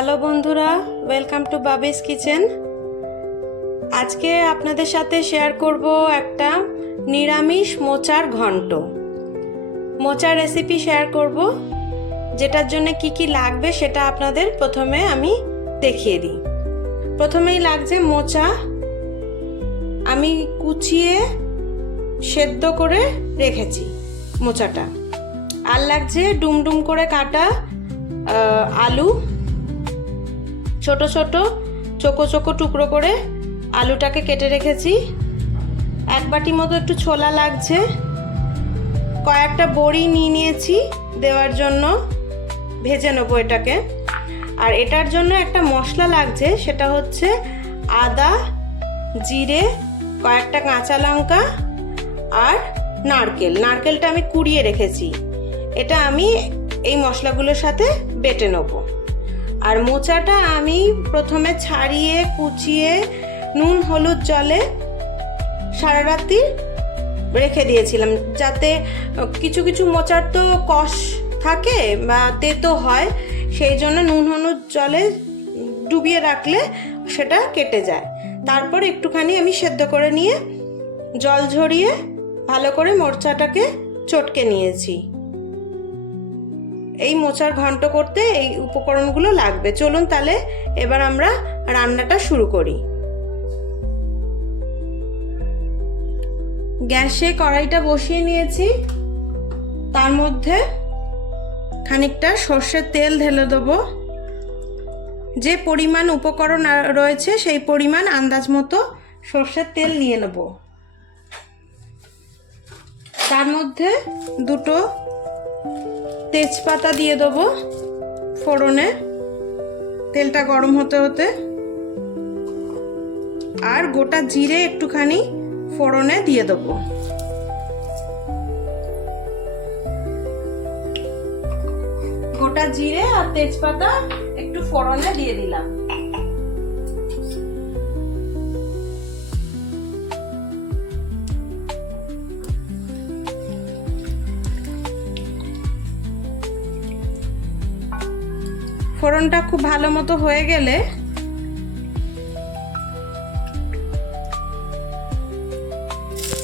Hello বন্ধুরা, welcome to বাবিস kitchen. আজকে আপনাদের সাথে শেয়ার করব একটা নিরামিষ মোচার ঘন্ট। মোচার রেসিপি শেয়ার করব, যেটার জন্য কি কি লাগবে সেটা আপনাদের প্রথমে আমি দেখিয়ে দিই। প্রথমেই লাগছে মোচা, আমি কুচিয়ে সেদ্ধ করে রেখেছি মোচাটা। আর লাগছে ডুমডুম করে কাটা আলু, ছোট ছোট চোকো চোকো টুকরো করে আলুটাকে কেটে রেখেছি। এক বাটি মতো একটু ছোলা লাগছে, কয়েকটা বড়ি নিয়ে নিয়েছি দেওয়ার জন্য, ভেজে নেবো এটাকে। আর এটার জন্য একটা মশলা লাগছে, সেটা হচ্ছে আদা, জিরে, কয়েকটা কাঁচা লঙ্কা আর নারকেলটা আমি কুড়িয়ে রেখেছি। এটা আমি এই মশলাগুলোর সাথে বেটে নেবো। আর মোচাটা আমি প্রথমে ছাড়িয়ে কুচিয়ে নুন হলুদ জলে সারা রাত্রি রেখে দিয়েছিলাম, যাতে কিছু কিছু মোচার তো কষ থাকে বা তেতো হয়, সেই জন্য নুন হলুদ জলে ডুবিয়ে রাখলে সেটা কেটে যায়। তারপর একটুখানি আমি সেদ্ধ করে নিয়ে জল ঝরিয়ে ভালো করে মোচাটাকে চটকে নিয়েছি। এই মোচার ঘন্ট করতে এই উপকরণগুলো লাগবে। চলুন তাহলে এবার আমরা রান্নাটা শুরু করি। গ্যাসে কড়াইটা বসিয়ে নিয়েছি, তার মধ্যে খানিকটা সর্ষের তেল ঢেলে দেবো। যে পরিমাণ উপকরণ রয়েছে সেই পরিমাণ আন্দাজ মতো সর্ষের তেল নিয়ে নেব। তার মধ্যে দুটো তেজপাতা দিয়ে দেবো ফোড়নে, তেলটা গরম হতে হতে। আর গোটা জিরে একটুখানি ফোড়নে দিয়ে দেবো। গোটা জিরে আর তেজপাতা একটু ফোড়নে দিয়ে দিলাম। ফোড়নটা খুব ভালো মতো হয়ে গেলে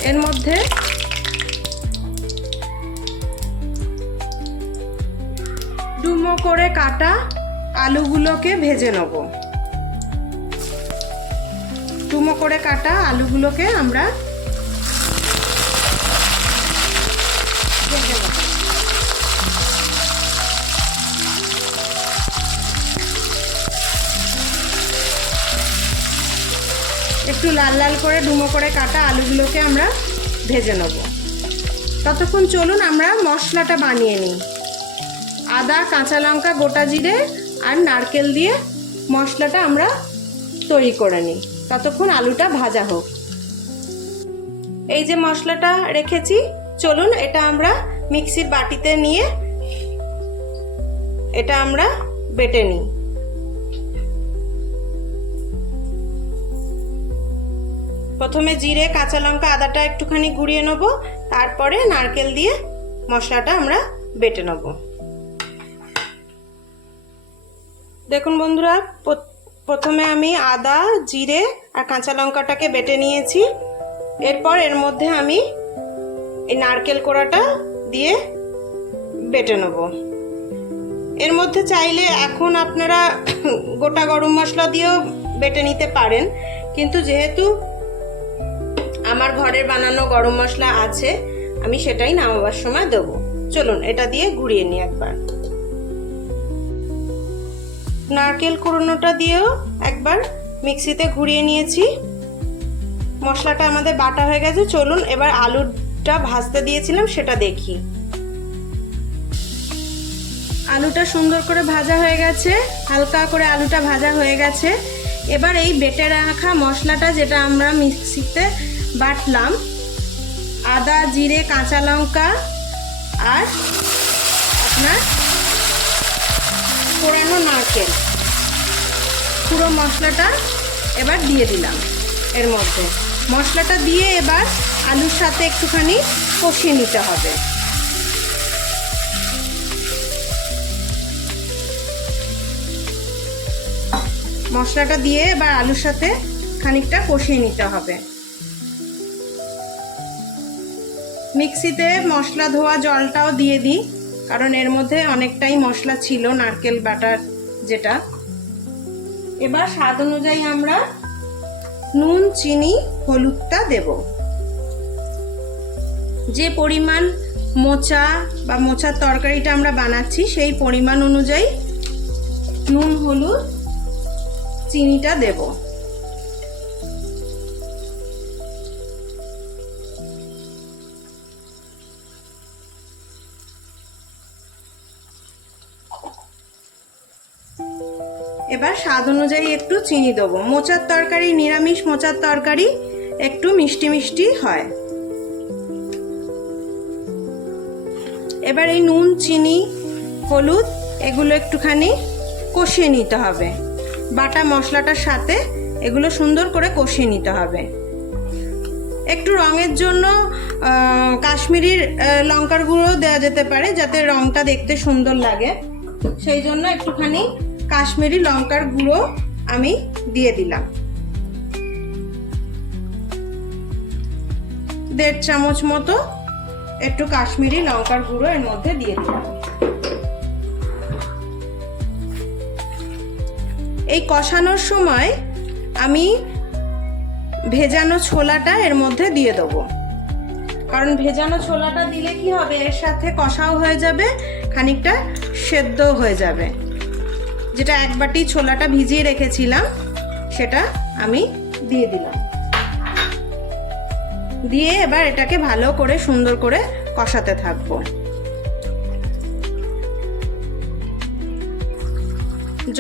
এর মধ্যে ডুমো করে কাটা আলুগুলোকে ভেজে নেব। ডুমো করে কাটা আলুগুলোকে আমরা ভেজে নেব। একটু লাল লাল করে ডুমো করে কাটা আলুগুলোকে আমরা ভেজে নেব। ততক্ষণ চলুন আমরা মশলাটা বানিয়ে নিই। আদা, কাঁচা লঙ্কা, গোটা জিরে আর নারকেল দিয়ে মশলাটা আমরা তৈরি করে নিই। ততক্ষণ আলুটা ভাজা হোক। এই যে মশলাটা রেখেছি, চলুন এটা আমরা মিক্সির বাটিতে নিয়ে এটা আমরা বেটে নিই। প্রথমে জিরে, কাঁচা লঙ্কা, আদাটা একটুখানি গুঁড়িয়ে নেব, তারপরে নারকেল দিয়ে মশলাটা আমরা বেটে নেব। দেখুন বন্ধুরা, প্রথমে আমি আদা, জিরে আর কাঁচা লঙ্কাটাকে বেটে নিয়েছি। এরপর এর মধ্যে আমি এই নারকেল কোড়াটা দিয়ে বেটে নেব। এর মধ্যে চাইলে এখন আপনারা গোটা গরম মশলা দিয়েও বেটে নিতে পারেন, কিন্তু যেহেতু আমার ঘরের বানানো গরম মশলা আছে, আমি সেটাই নামাবার সময় দেবো। চলুন এটা দিয়ে ঘুরিয়ে নিই একবার। নারকেল কুড়োনোটা দিয়েও একবার মিক্সিতে ঘুরিয়ে নিয়েছি। মশলাটা আমাদের বাটা হয়ে গেছে। চলুন এবার আলুটা ভাজতে দিয়েছিলাম সেটা দেখি। আলুটা সুন্দর করে ভাজা হয়ে গেছে, হালকা করে আলুটা ভাজা হয়ে গেছে। এবার এই বেটে রাখা মশলাটা, যেটা আমরা মিক্সিতে বাটলাম, আদা, জিরে, কাঁচা লঙ্কা আর আপনার কোড়ানো নারকেল, পুরো মশলাটা এবার দিয়ে দিলাম এর মধ্যে। মশলাটা দিয়ে এবার আলুর সাথে একটুখানি কষিয়ে নিতে হবে। মশলাটা দিয়ে এবার আলুর সাথে খানিকটা কষিয়ে নিতে হবে। মিক্সিতে মশলা ধোয়া জলটাও দিয়ে দিই, কারণ এর মধ্যে অনেকটাই মশলা ছিল, নারকেল বাটার যেটা। এবার স্বাদ অনুযায়ী আমরা নুন, চিনি, হলুদটা দেব। যে পরিমাণ মোচা বা মোচার তরকারিটা আমরা বানাচ্ছি সেই পরিমাণ অনুযায়ী নুন, হলুদ, চিনিটা দেব। এবার স্বাদ অনুযায়ী একটু চিনি দেবো। মোচার তরকারি, নিরামিষ মোচার তরকারি একটু মিষ্টি মিষ্টি হয়। এবার এই নুন, চিনি, হলুদ এগুলো একটুখানি কষিয়ে নিতে হবে। বাটা মশলাটার সাথে এগুলো সুন্দর করে কষিয়ে নিতে হবে। একটু রঙের জন্য কাশ্মীরি লঙ্কার গুঁড়ো দেওয়া যেতে পারে, যাতে রঙটা দেখতে সুন্দর লাগে। সেই জন্য একটুখানি কাশ্মীরি লঙ্কার গুঁড়ো আমি দিয়ে দিলাম। 1.5 চামচ মতো একটু কাশ্মীরি লঙ্কার গুঁড়ো এর মধ্যে দিয়ে দিলাম। এই কষানোর সময় আমি ভেজানো ছোলাটা এর মধ্যে দিয়ে দেবো, কারণ ভেজানো ছোলাটা দিলে কি হবে, এর সাথে কষাও হয়ে যাবে, খানিকটা সেদ্ধও হয়ে যাবে। যেটা 1 বাটি ছোলাটা ভিজিয়ে রেখেছিলাম সেটা আমি দিয়ে দিলাম। দিয়ে এবার এটাকে ভালো করে সুন্দর করে কষাতে থাকবো।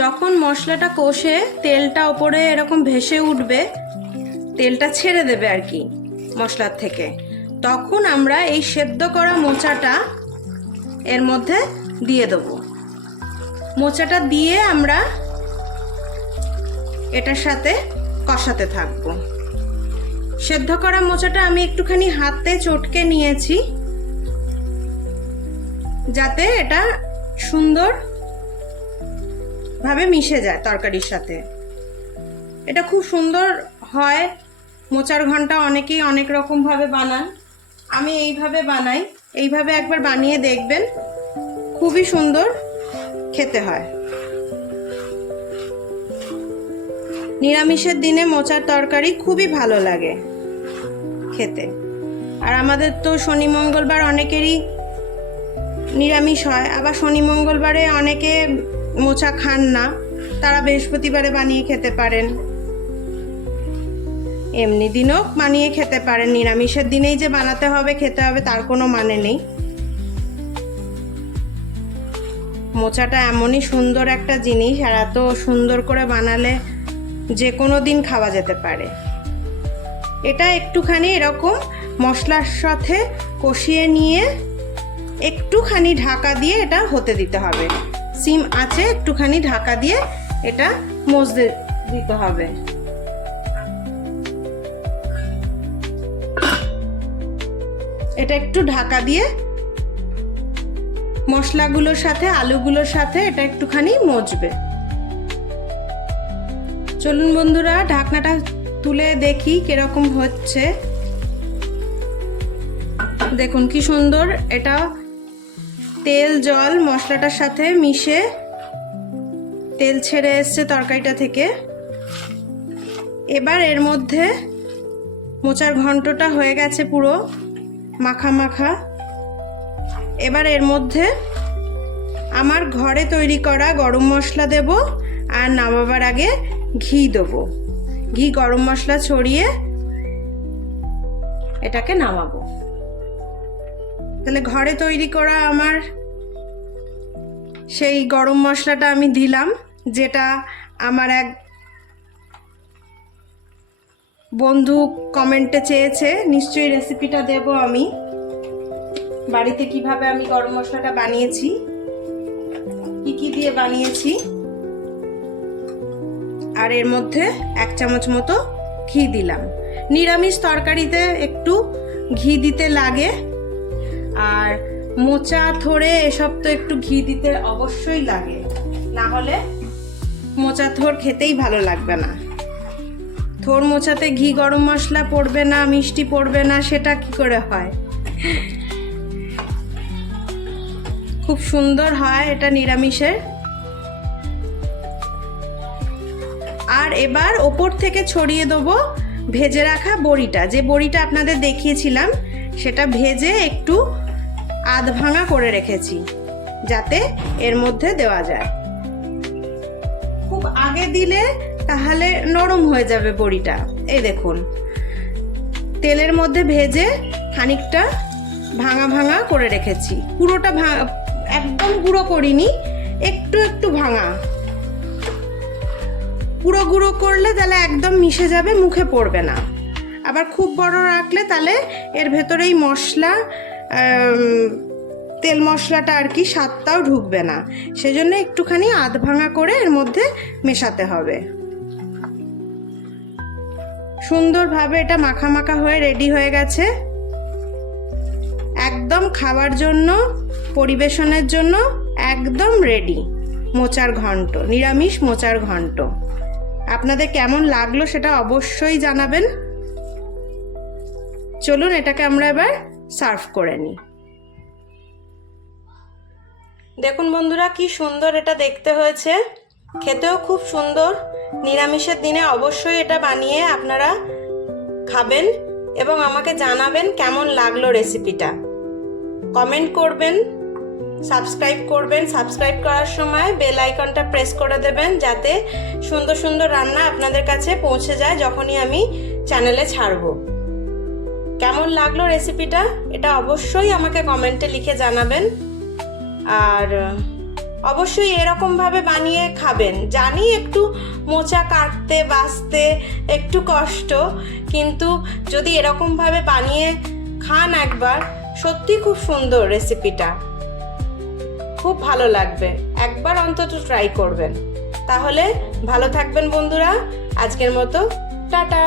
যখন মশলাটা কষে তেলটা ওপরে এরকম ভেসে উঠবে, তেলটা ছেড়ে দেবে আর কি মশলার থেকে, তখন আমরা এই সেদ্ধ করা মোচাটা এর মধ্যে দিয়ে দেবো। মোচাটা দিয়ে আমরা এটার সাথে কষাতে থাকবো। সেদ্ধ করা মোচাটা আমি একটুখানি হাতে চটকে নিয়েছি, যাতে এটা সুন্দর ভাবে মিশে যায় তরকারির সাথে। এটা খুব সুন্দর হয়। মোচার ঘন্টা অনেকেই অনেক রকম ভাবে বানান, আমি এইভাবে বানাই। এইভাবে একবার বানিয়ে দেখবেন, খুবই সুন্দর খেতে হয়। নিরামিষের দিনে মোচার তরকারি খুবই ভালো লাগে খেতে। আর আমাদের তো শনি মঙ্গলবার অনেকেরই নিরামিষ হয়, আবার শনি মঙ্গলবারে অনেকে মোচা খান না, তারা বৃহস্পতিবারে বানিয়ে খেতে পারেন, এমনি দিনও বানিয়ে খেতে পারেন। নিরামিষের দিনেই যে বানাতে হবে, খেতে হবে তার কোনো মানে নেই। মোচাটা এমনই সুন্দর একটা জিনিস, আর এত সুন্দর করে বানালে যে কোনো দিন খাওয়া যেতে পারে। এটা একটুখানি এরকম মশলার সাথে কষিয়ে নিয়ে একটুখানি ঢাকা দিয়ে এটা হতে দিতে হবে। সিম আঁচে একটুখানি ঢাকা দিয়ে এটা মজতে দিতে হবে। এটা একটু ঢাকা দিয়ে মশলাগুলোর সাথে, আলুগুলোর সাথে এটা একটুখানি মজবে। চলুন বন্ধুরা, ঢাকনাটা তুলে দেখি কিরকম হচ্ছে। দেখুন কি সুন্দর এটা তেল জল মশলাটার সাথে মিশে তেল ছেড়ে এসছে তরকারিটা থেকে। এবার এর মধ্যে মোচার ঘন্টটা হয়ে গেছে পুরো মাখা মাখা। এবার এর মধ্যে আমার ঘরে তৈরি করা গরম মশলা দেব, আর নামাবার আগে ঘি দেবো। ঘি গরম মশলা ছড়িয়ে এটাকে নামাবো। তাহলে ঘরে তৈরি করা আমার সেই গরম মশলাটা আমি দিলাম, যেটা আমার এক বন্ধু কমেন্টে চেয়েছে। নিশ্চয়ই রেসিপিটা দেব আমি, বাড়িতে কিভাবে আমি গরম মশলাটা বানিয়েছি, কি কি দিয়ে বানিয়েছি। আর এর মধ্যে 1 চামচ মতো ঘি দিলাম। নিরামিষ তরকারিতে একটু ঘি দিতে লাগে, আর মোচা থোড়ে এসব তো একটু ঘি দিতে অবশ্যই লাগে, না হলে মোচা থোর খেতেই ভালো লাগবে না। থোর মোচাতে ঘি গরম মশলা পড়বে না, মিষ্টি পড়বে না, সেটা কি করে হয়? খুব সুন্দর হয় এটা নিরামিষের। আর এবার ওপর থেকে ছড়িয়ে দেবো ভেজে রাখা বড়িটা। যে বড়িটা আপনাদের দেখিয়েছিলাম সেটা ভেজে একটু আধ ভাঙা করে রেখেছি যাতে এর মধ্যে দেওয়া যায়। খুব আগে দিলে তাহলে নরম হয়ে যাবে বড়িটা। এই দেখুন, তেলের মধ্যে ভেজে খানিকটা ভাঙা ভাঙা করে রেখেছি। পুরোটা একদম গুঁড়ো করিনি, একটু একটু ভাঙা। পুরো গুঁড়ো করলে তাহলে একদম মিশে যাবে, মুখে পড়বে না। আবার খুব বড় রাখলে তাহলে এর ভেতরেই মশলা, তেল মশলাটা আর কি স্বাদটাও ঢুকবে না। সেজন্য একটুখানি আধ ভাঙা করে এর মধ্যে মেশাতে হবে। সুন্দরভাবে এটা মাখা মাখা হয়ে রেডি হয়ে গেছে। একদম খাবার জন্য, পরিবেশনের জন্য একদম রেডি মোচার ঘন্ট, নিরামিষ মোচার ঘন্ট। আপনাদের কেমন লাগলো সেটা অবশ্যই জানাবেন। চলুন এটাকে আমরা এবার সার্ভ করে নিই। দেখুন বন্ধুরা, কি সুন্দর এটা দেখতে হয়েছে, খেতেও খুব সুন্দর। নিরামিষের দিনে অবশ্যই এটা বানিয়ে আপনারা খাবেন এবং আমাকে জানাবেন কেমন লাগলো রেসিপিটা। কমেন্ট করবেন, সাবস্ক্রাইব করবেন। সাবস্ক্রাইব করার সময় বেল আইকনটা প্রেস করে দেবেন যাতে সুন্দর সুন্দর রান্না আপনাদের কাছে পৌঁছে যায় যখনই আমি চ্যানেলে ছাড়বো। কেমন লাগলো রেসিপিটা এটা অবশ্যই আমাকে কমেন্টে লিখে জানাবেন। আর অবশ্যই এরকমভাবে বানিয়ে খাবেন। জানি একটু মোচা কাটতে বাছতে একটু কষ্ট, কিন্তু যদি এরকমভাবে বানিয়ে খান একবার, সত্যি খুব সুন্দর রেসিপিটা, খুব ভালো লাগবে। একবার অন্তত ট্রাই করবেন। তাহলে ভালো থাকবেন বন্ধুরা। আজকের মতো টাটা।